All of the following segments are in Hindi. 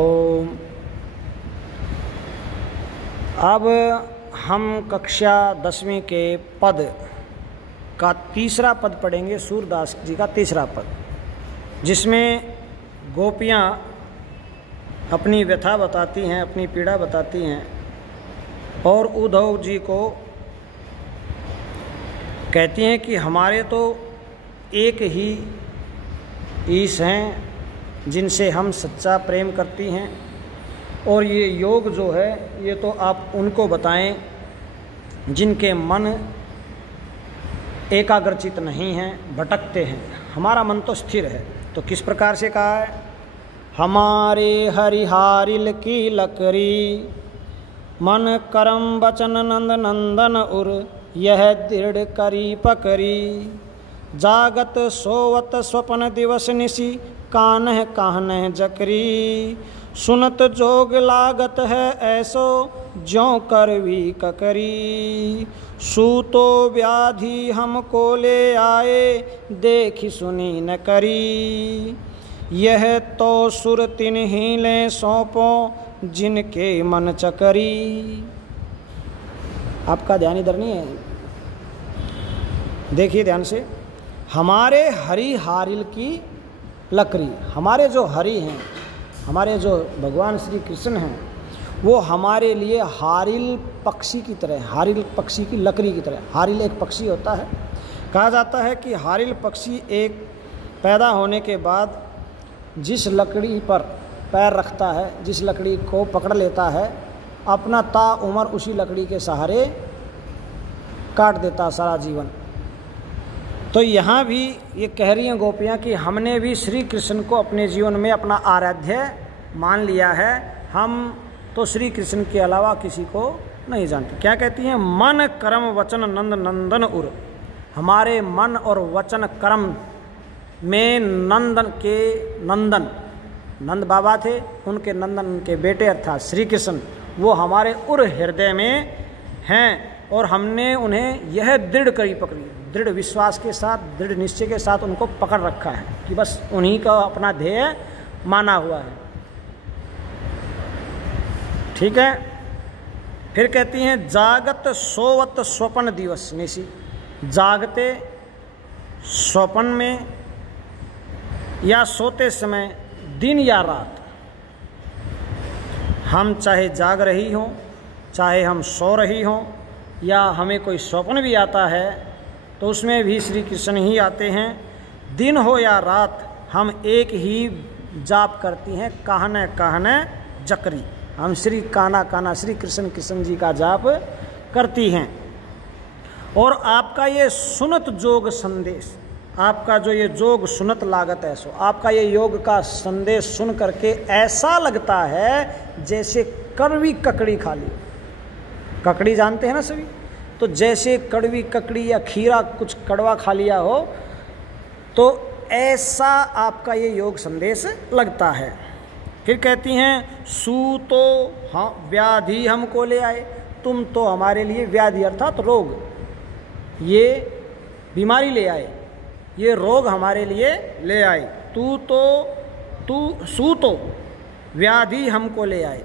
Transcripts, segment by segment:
ओम। अब हम कक्षा 10वीं के पद का तीसरा पद पढ़ेंगे, सूरदास जी का तीसरा पद, जिसमें गोपियाँ अपनी व्यथा बताती हैं, अपनी पीड़ा बताती हैं और उद्धव जी को कहती हैं कि हमारे तो एक ही ईश हैं जिनसे हम सच्चा प्रेम करती हैं, और ये योग जो है ये तो आप उनको बताएं जिनके मन एकाग्रचित नहीं हैं, भटकते हैं। हमारा मन तो स्थिर है। तो किस प्रकार से कहा है? हमारे हरिहारिल की लकड़ी, मन करम बचन नंद नंदन उर, यह दृढ़ करी पकड़ी, जागत सोवत स्वपन दिवस निशी, कान्ह कान्ह जकरी, सुनत जोग लागत है ऐसो, ज्यों करवी ककरी, सूतो व्याधि हमको ले आए, देखी सुनी न करी, यह तो सुर तिन ही ले सौंपो, जिनके मन चकरी। आपका ध्यान इधर नहीं है, देखिए ध्यान से। हमारे हरि हारिल की लकड़ी, हमारे जो हरि हैं, हमारे जो भगवान श्री कृष्ण हैं, वो हमारे लिए हारिल पक्षी की तरह, हारिल पक्षी की लकड़ी की तरह। हारिल एक पक्षी होता है। कहा जाता है कि हारिल पक्षी एक पैदा होने के बाद जिस लकड़ी पर पैर रखता है, जिस लकड़ी को पकड़ लेता है, अपना ताउम्र उसी लकड़ी के सहारे काट देता सारा जीवन। तो यहाँ भी ये कह रही हैं गोपियाँ कि हमने भी श्री कृष्ण को अपने जीवन में अपना आराध्य मान लिया है, हम तो श्री कृष्ण के अलावा किसी को नहीं जानते। क्या कहती हैं? मन कर्म वचन नंद नंदन उर, हमारे मन और वचन कर्म में नंदन के नंदन, नंद बाबा थे, उनके नंदन, उनके बेटे अर्थात श्री कृष्ण, वो हमारे उर हृदय में हैं, और हमने उन्हें यह दृढ़ करी पकड़ी, दृढ़ विश्वास के साथ, दृढ़ निश्चय के साथ उनको पकड़ रखा है कि बस उन्हीं का अपना ध्येय माना हुआ है। ठीक है। फिर कहती हैं जागत सोवत स्वपन दिवस निशी, जागते स्वपन में या सोते समय, दिन या रात, हम चाहे जाग रही हों, चाहे हम सो रही हों, या हमें कोई स्वप्न भी आता है तो उसमें भी श्री कृष्ण ही आते हैं। दिन हो या रात, हम एक ही जाप करती हैं, कहने कहने जकरी, हम श्री काना काना श्री कृष्ण कृष्ण जी का जाप करती हैं। और आपका ये सुनत जोग संदेश, आपका जो ये जोग सुनत लागत है, सो आपका ये योग का संदेश सुन करके ऐसा लगता है जैसे कड़वी ककड़ी खा ली। ककड़ी जानते हैं ना सभी? तो जैसे कड़वी ककड़ी या खीरा कुछ कड़वा खा लिया हो, तो ऐसा आपका ये योग संदेश लगता है। फिर कहती हैं सूतो हाँ व्याधि हमको ले आए, तुम तो हमारे लिए व्याधि अर्थात रोग, ये बीमारी ले आए, ये रोग हमारे लिए ले आए। तू सूतो व्याधि हमको ले आए,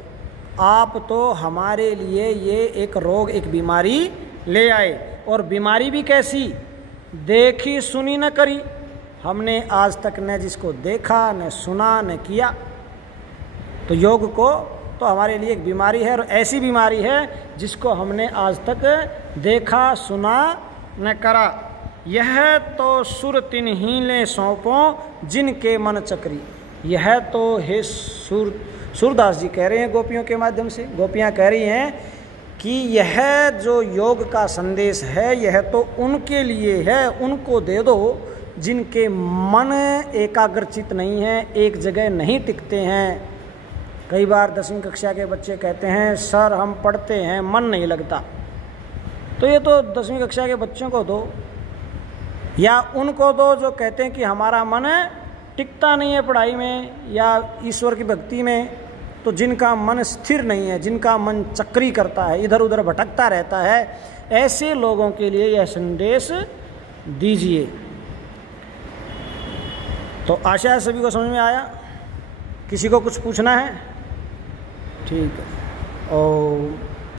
आप तो हमारे लिए ये एक रोग, एक बीमारी ले आए। और बीमारी भी कैसी? देखी सुनी न करी, हमने आज तक न जिसको देखा, न सुना, न किया। तो योग को तो हमारे लिए एक बीमारी है, और ऐसी बीमारी है जिसको हमने आज तक देखा, सुना, न करा। यह तो सुर तिन ही ले सौंपो, जिनके मन चकरी। यह तो हे सूरदास जी कह रहे हैं गोपियों के माध्यम से, गोपियाँ कह रही हैं कि यह जो योग का संदेश है, यह तो उनके लिए है, उनको दे दो जिनके मन एकाग्रचित नहीं है, एक जगह नहीं टिकते हैं। कई बार 10वीं कक्षा के बच्चे कहते हैं सर हम पढ़ते हैं मन नहीं लगता, तो ये तो 10वीं कक्षा के बच्चों को दो, या उनको दो जो कहते हैं कि हमारा मन टिकता नहीं है पढ़ाई में या ईश्वर की भक्ति में। तो जिनका मन स्थिर नहीं है, जिनका मन चक्री करता है, इधर उधर भटकता रहता है, ऐसे लोगों के लिए यह संदेश दीजिए। तो आशा है सभी को समझ में आया। किसी को कुछ पूछना है? ठीक है। ओम।